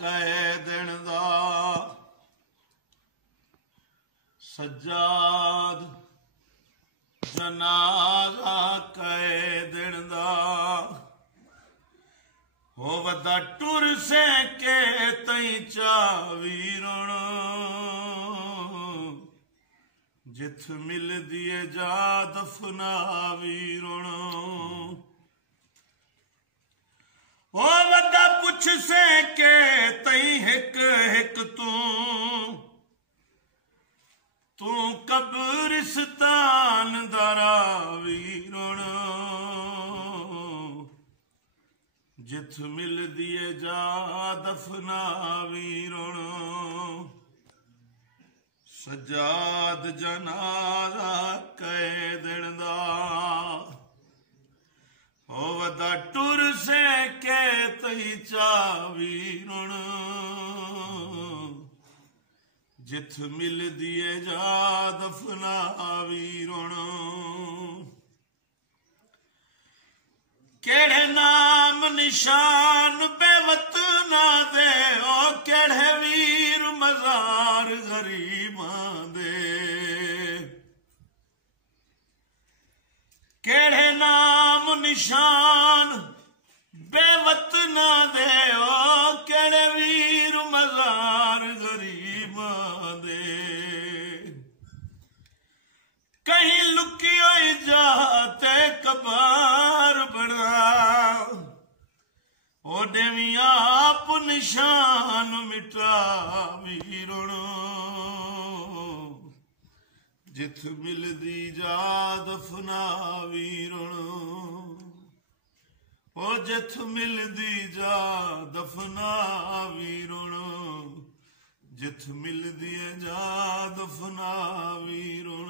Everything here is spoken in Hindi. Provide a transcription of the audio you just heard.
कह दिन दा सज्जाद जनाजा कह दिन दा हो वदा टुर से के तई चावीरण जिथ मिल दिए जा दफना वीरण ओ वदा पुछ से के तई हिक हिक तू कब्रिस्तान दरा वीरण जिथ मिल दिए जा दफना वीरण सजाद जनाजा कह दिन दा हो वदा टुर से के तई चावीरण जिथ मिल दिए जा दफना वीरण केड़े नाम निशान बेवतना दे ओ केड़े वीर मजार गरीबां दे केड़े नाम निशान बेवतना दे ओ केड़े वीर मजार गरीबां दे कहीं लुकी होई जाते कबार बना ओ देवी आप निशान मिटा वीरण जिथ मिलदी जा दफना वीरण ओ जिथ मिलदी जा दफना वीरण जिथ मिलदी जा दफना वीरण